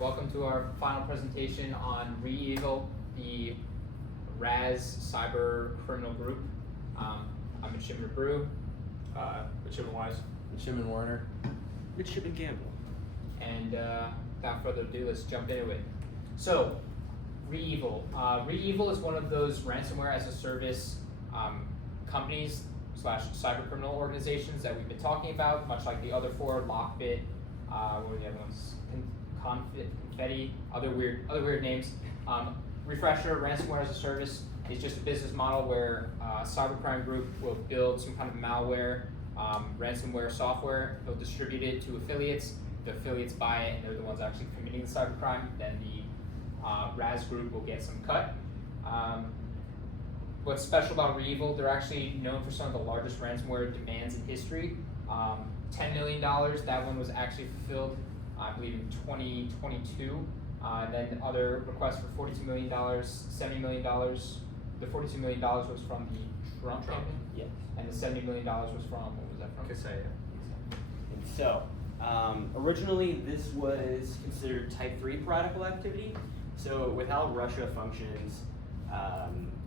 Welcome to our final presentation on REvil, the RAS cyber criminal group. I'm Abreu. Midshipman Wise. Midshipman Werner. Midshipman Gabriel. And without further ado, let's jump into it. So, REvil. REvil is one of those ransomware as a service companies / cyber criminal organizations that we've been talking about, much like the other four, Lockbit, what were the other ones? Confetti, other weird names. Refresher, ransomware as a service is just a business model where a cybercrime group will build some kind of malware, ransomware software. They'll distribute it to affiliates. The affiliates buy it, and they're the ones actually committing the cybercrime. Then the RAS group will get some cut. What's special about REvil, they're actually known for some of the largest ransomware demands in history. $10 million, that one was actually fulfilled, I believe, in 2022. And then other requests for $42 million, $70 million. The $42 million was from the Trump campaign? Yeah. And the $70 million was from, what was that from? Kaseya. And so, originally this was considered type 3 piratical activity. So with how Russia functions,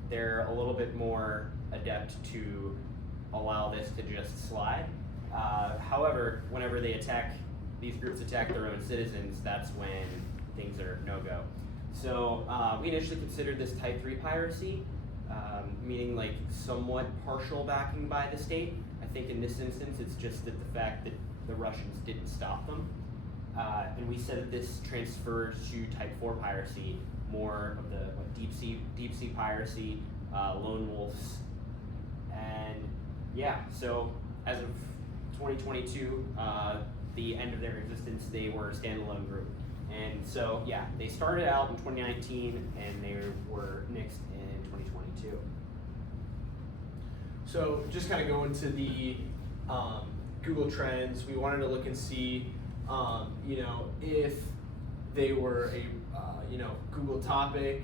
they're a little bit more adept to allow this to just slide. However, whenever they attack, these groups attack their own citizens, that's when things are no-go. So we initially considered this type 3 piracy, meaning like somewhat partial backing by the state. I think in this instance, it's just that the fact that the Russians didn't stop them. And we said that this transferred to type 4 piracy, more of the deep sea piracy, lone wolves. And yeah, so as of 2022, the end of their existence, they were a standalone group. And so, yeah, they started out in 2019 and they were nixed in 2022. So just kind of go into the Google Trends. We wanted to look and see, if they were a Google topic,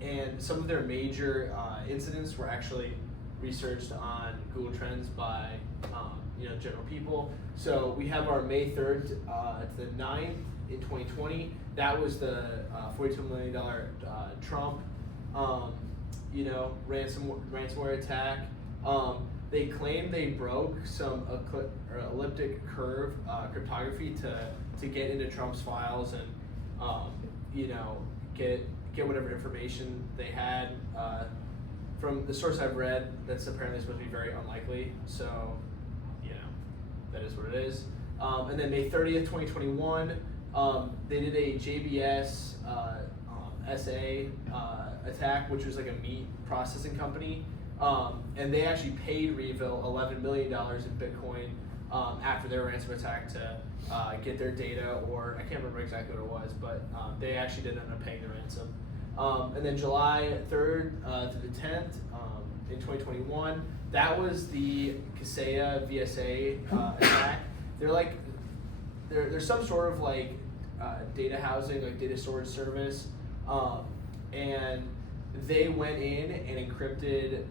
and some of their major incidents were actually researched on Google Trends by general people. So we have our May 3rd to the 9th in 2020. That was the $42 million Trump ransomware attack. They claimed they broke some elliptic curve cryptography to get into Trump's files and get whatever information they had. From the source I've read, that's apparently supposed to be very unlikely. So that is what it is. And then May 30th, 2021, they did a JBS SA attack, which was like a meat processing company. And they actually paid REvil $11 million in Bitcoin after their ransom attack to get their data, or I can't remember exactly what it was, but they actually did end up paying the ransom. And then July 3rd to the 10th in 2021, that was the Kaseya VSA attack. There's some sort of like data housing, like data storage service, and they went in and encrypted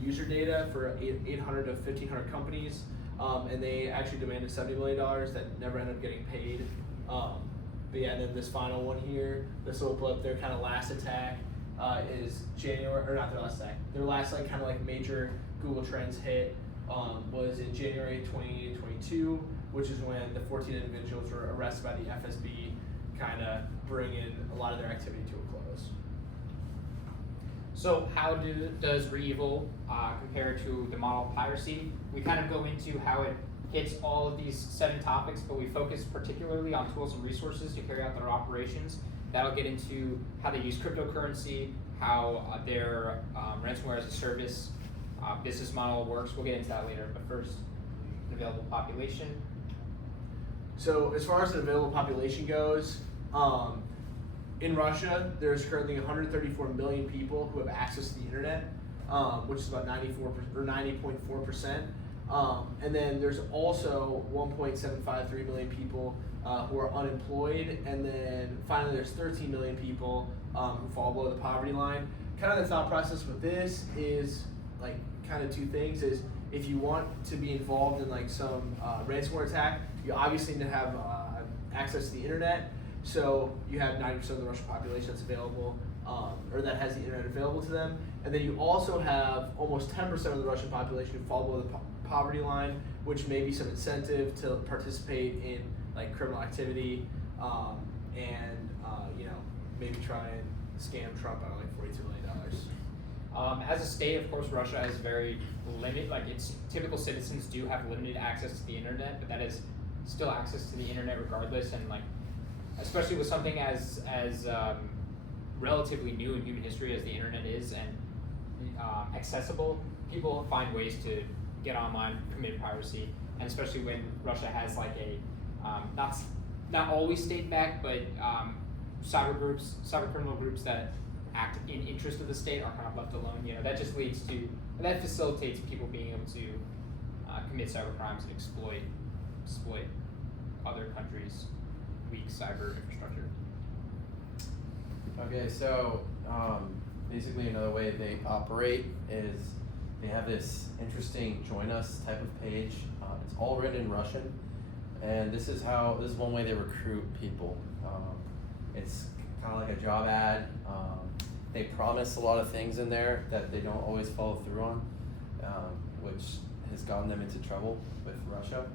user data for 800 to 1,500 companies, and they actually demanded $70 million that never ended up getting paid. But yeah, and then this final one here, this little blip, their kind of last attack is January, or not their last attack, their last like kind of like major Google Trends hit was in January 2022, which is when the 14 individuals were arrested by the FSB, kind of bringing a lot of their activity to a close. So how does REvil compare to the model Piracy? We kind of go into how it hits all of these 7 topics, but we focus particularly on tools and resources to carry out their operations. That'll get into how they use cryptocurrency, how their ransomware as a service business model works. We'll get into that later, but first, the available population. So as far as the available population goes, in Russia, there's currently 134 million people who have access to the internet, which is about 90.4%. And then there's also 1.753 million people who are unemployed, and then finally there's 13 million people who fall below the poverty line. Kind of the thought process with this is like kind of 2 things: is if you want to be involved in like some ransomware attack, you obviously need to have access to the internet. So you have 90% of the Russian population that's available, or that has the internet available to them. And then you also have almost 10% of the Russian population who fall below the poverty line, which may be some incentive to participate in like criminal activity, and maybe try and scam Trump out of like $42 million. As a state, of course, Russia is very limited. Like its typical citizens do have limited access to the internet, but that is still access to the internet regardless. And like, especially with something as relatively new in human history as the internet is, and accessible, people find ways to get online, commit piracy, and especially when Russia has like a not always state-backed, but cyber criminal groups that act in interest of the state are kind of left alone. That just leads to, that facilitates people being able to commit cyber crimes and exploit other countries' weak cyber infrastructure. Okay, so basically another way they operate is they have this interesting join us type of page. It's all written in Russian, and this is one way they recruit people. It's kind of like a job ad. They promise a lot of things in there that they don't always follow through on, which has gotten them into trouble with Russia.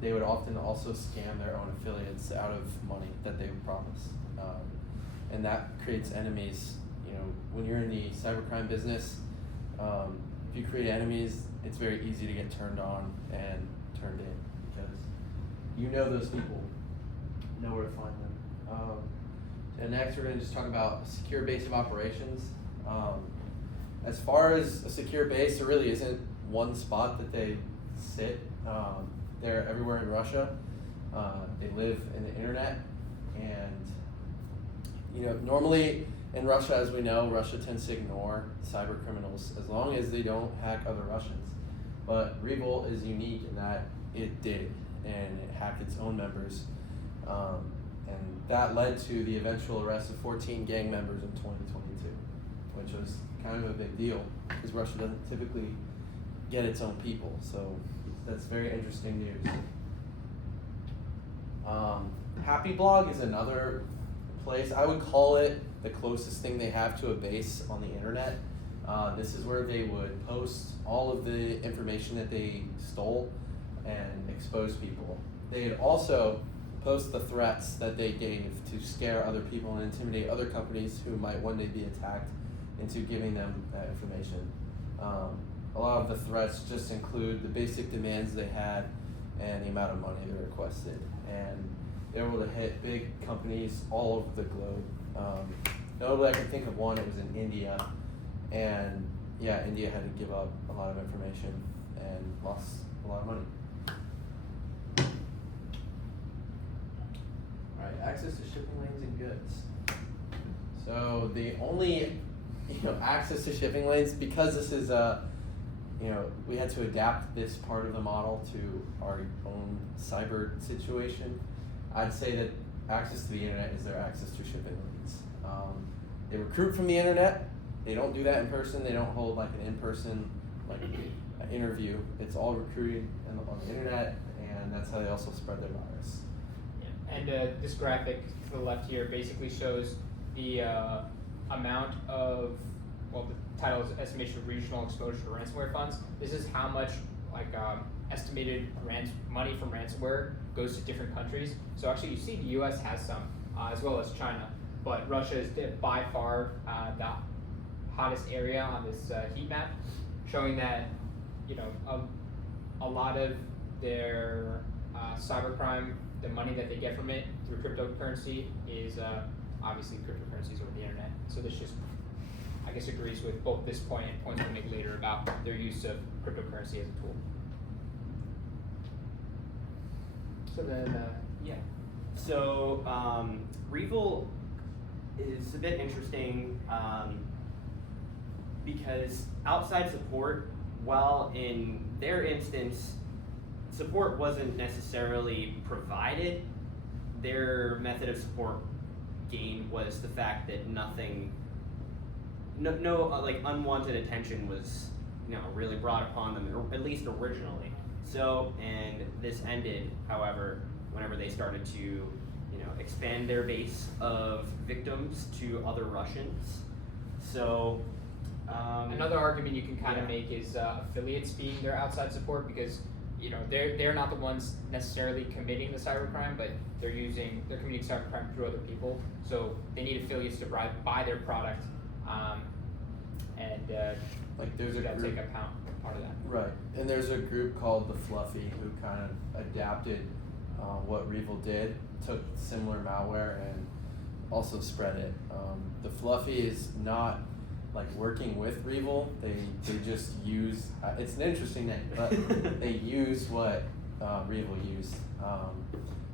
They would often also scam their own affiliates out of money that they would promise. And that creates enemies. When you're in the cybercrime business, if you create enemies, it's very easy to get turned on and turned in because those people, know where to find them. And next, we're going to just talk about a secure base of operations. As far as a secure base, there really isn't one spot that they sit. They're everywhere in Russia. They live in the internet, and normally in Russia, as we know, Russia tends to ignore cyber criminals as long as they don't hack other Russians. But REvil is unique in that it did, and it hacked its own members. And that led to the eventual arrest of 14 gang members in 2022, which was kind of a big deal because Russia doesn't typically get its own people. So that's very interesting news. Happy Blog is another place. I would call it the closest thing they have to a base on the internet. This is where they would post all of the information that they stole and expose people. They'd also post the threats that they gave to scare other people and intimidate other companies who might one day be attacked into giving them that information. A lot of the threats just include the basic demands they had and the amount of money they requested. And they were able to hit big companies all over the globe. Notably, I can think of one, it was in India. And yeah, India had to give up a lot of information and lost a lot of money. Alright, access to shipping lanes and goods. So the only access to shipping lanes, because this is we had to adapt this part of the model to our own cyber situation. I'd say that access to the internet is their access to shipping lanes. They recruit from the internet. They don't do that in person. They don't hold like an in-person interview. It's all recruited on the internet, and that's how they also spread their virus. Yeah. And this graphic to the left here basically shows the amount of, the title is Estimation of Regional Exposure to Ransomware Funds. This is how much estimated money from ransomware goes to different countries. So actually you see the US has some, as well as China, but Russia is by far the hottest area on this heat map, showing that a lot of their cybercrime, the money that they get from it through cryptocurrency is obviously cryptocurrencies over the internet. So this just, I guess, agrees with both this point and points we'll make later about their use of cryptocurrency as a tool. So then, yeah. So REvil is a bit interesting because outside support, while in their instance, support wasn't necessarily provided, their method of support gained was the fact that no unwanted attention was really brought upon them, or at least originally. So, and this ended, however, whenever they started to expand their base of victims to other Russians. So Another argument you can kind of yeah. make is affiliates being their outside support, because they're not the ones necessarily committing the cybercrime, but they're committing cybercrime through other people. So they need affiliates to buy their product, and Like there's a take group, a part of that. right? And there's a group called the Fluffy who kind of adapted what REvil did, took similar malware and also spread it. The Fluffy is not like working with REvil. They just use. It's an interesting name, but they use what REvil used.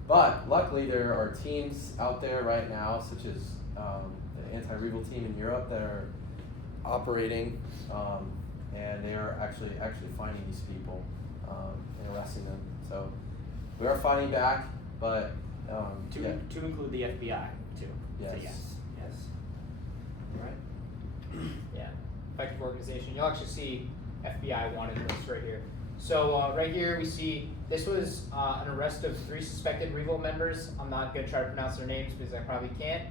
But luckily, there are teams out there right now, such as the anti-REvil team in Europe, that are operating, and they are actually finding these people and arresting them. So we are fighting back, but yeah. to include the FBI too. Yes. So yes. Right. Yeah. Effective organization. You'll actually see FBI wanted list right here. So right here we see this was an arrest of 3 suspected REvil members. I'm not going to try to pronounce their names because I probably can't.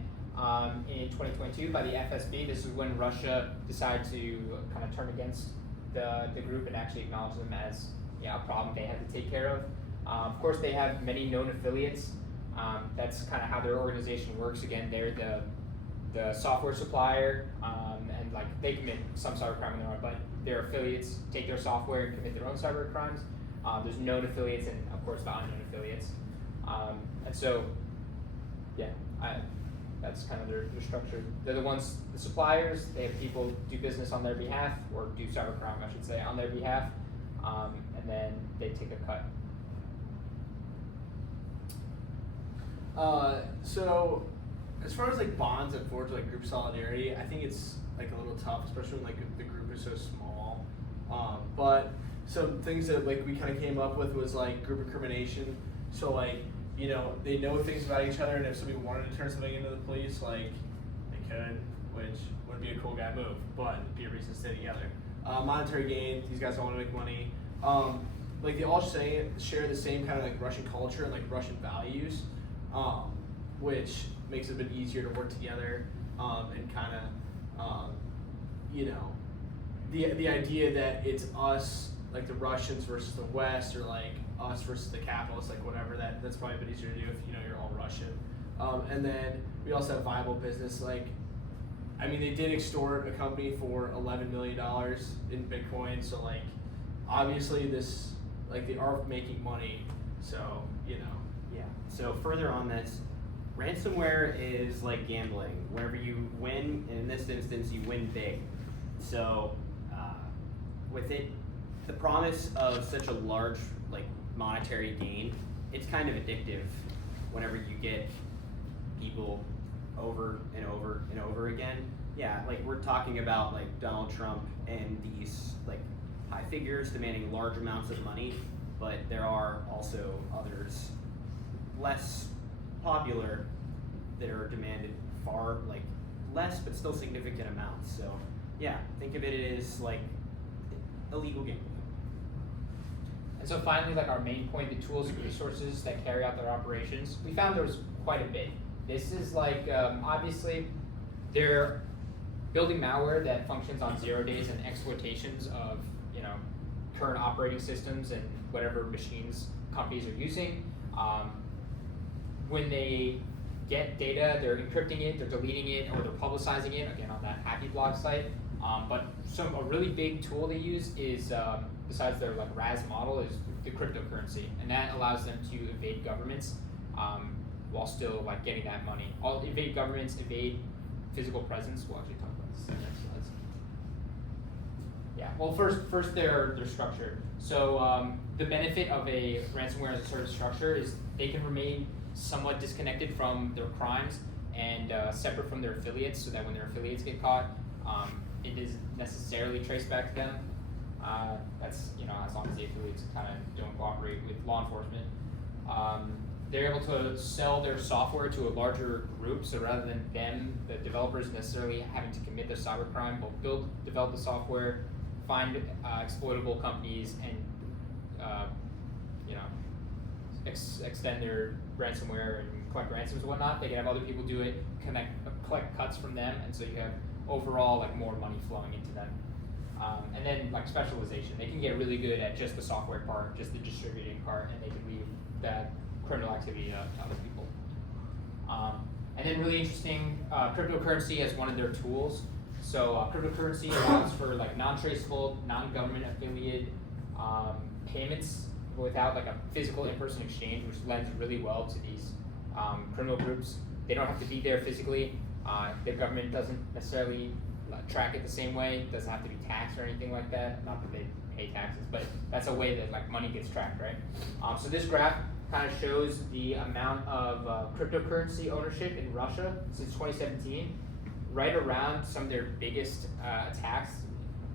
In 2022 by the FSB. This is when Russia decided to kind of turn against the group and actually acknowledge them as a problem they had to take care of. Of course, they have many known affiliates. That's kind of how their organization works. Again, they're the software supplier, and like they commit some cybercrime on their own, but their affiliates take their software and commit their own cyber crimes. There's known affiliates and of course the unknown affiliates. And so, yeah, that's kind of their structure. They're the suppliers. They have people do business on their behalf, or do cybercrime, I should say, on their behalf, and then they take a cut. So as far as like bonds that forge like group solidarity, I think it's like a little tough, especially when like the group is so small. But some things that like we kind of came up with was like group incrimination. So like, they know things about each other, and if somebody wanted to turn something into the police, like they could, which would be a cool guy move, but it'd be a reason to stay together. Monetary gain, these guys don't want to make money. Like they all share the same kind of like Russian culture and like Russian values, which makes it a bit easier to work together, and kind of, the idea that it's us, like the Russians versus the West, or like us versus the capitalists, like whatever, that's probably a bit easier to do if you're all Russian. And then we also have viable business. Like, I mean, they did extort a company for $11 million in Bitcoin, so like obviously this, like, they are making money, so Yeah. So further on this, ransomware is like gambling. Whenever you win, and in this instance, you win big. So with it, the promise of such a large like monetary gain, it's kind of addictive. Whenever you get people over and over and over again, like we're talking about like Donald Trump and these like high figures demanding large amounts of money, but there are also others less popular that are demanded far like less but still significant amounts. So think of it as like illegal gambling. And so finally, like our main point, the tools and resources that carry out their operations, we found there was quite a bit. This is like, obviously, they're building malware that functions on 0 days and exploitations of, current operating systems and whatever machines companies are using. When they get data, they're encrypting it, they're deleting it, or they're publicizing it, again, on that Happy Blog site. But a really big tool they use is, besides their like RAS model, is the cryptocurrency, and that allows them to evade governments while still like getting that money. Evade governments, evade physical presence. We'll actually talk about this in the next slides. Well, first they're structured. So the benefit of a ransomware as a service structure is they can remain somewhat disconnected from their crimes and separate from their affiliates, so that when their affiliates get caught, it isn't necessarily traced back to them. That's as long as the affiliates kind of don't cooperate with law enforcement. They're able to sell their software to a larger group, so rather than them, the developers, necessarily having to commit their cybercrime, they'll develop the software, find exploitable companies, and extend their ransomware and collect ransoms and whatnot. They can have other people do it, collect cuts from them, and so you have overall like more money flowing into them. And then like specialization, they can get really good at just the software part, just the distributing part, and they can leave that criminal activity to other people. And then really interesting, cryptocurrency as one of their tools. So cryptocurrency allows for like non-traceable, non-government affiliated payments without like a physical in-person exchange, which lends really well to these criminal groups. They don't have to be there physically. The government doesn't necessarily track it the same way. It doesn't have to be taxed or anything like that. Not that they pay taxes, but that's a way that like money gets tracked, right? So this graph kind of shows the amount of cryptocurrency ownership in Russia since 2017. Right around some of their biggest attacks,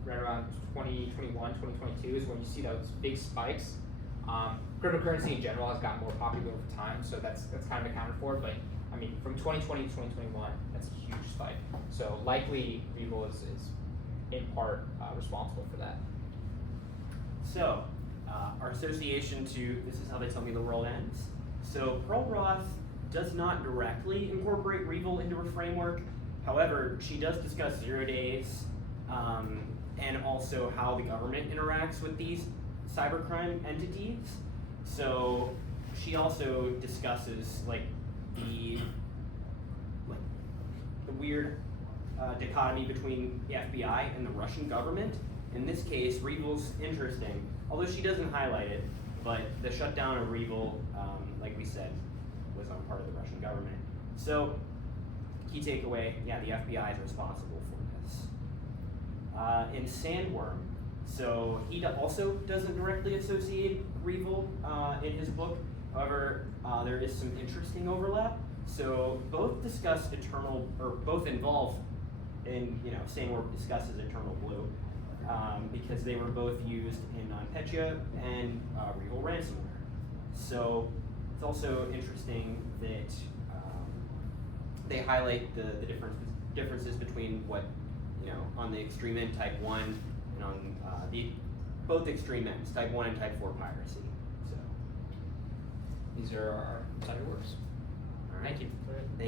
right around 2021, 2022 is when you see those big spikes. Cryptocurrency in general has gotten more popular over time, so that's kind of accounted for. But I mean, from 2020 to 2021, that's a huge spike. So likely REvil is in part responsible for that. So, our association to, this is how they tell me the world ends. So Pearl Roth does not directly incorporate REvil into her framework. However, she does discuss 0 days and also how the government interacts with these cybercrime entities. So she also discusses like the weird dichotomy between the FBI and the Russian government. In this case, REvil's interesting, although she doesn't highlight it, but the shutdown of REvil, like we said, was on part of the Russian government. So, key takeaway, yeah, the FBI is responsible for this. In Sandworm, so he also doesn't directly associate REvil in his book. However, there is some interesting overlap. So both discuss both involve in, Sandworm discusses Eternal Blue because they were both used in NotPetya and REvil Ransomware. So it's also interesting that they highlight the differences between what, on the extreme end type 1 and on both extreme ends, type 1 and type 4 piracy. So These are our cited works. all right. Thank you. Thank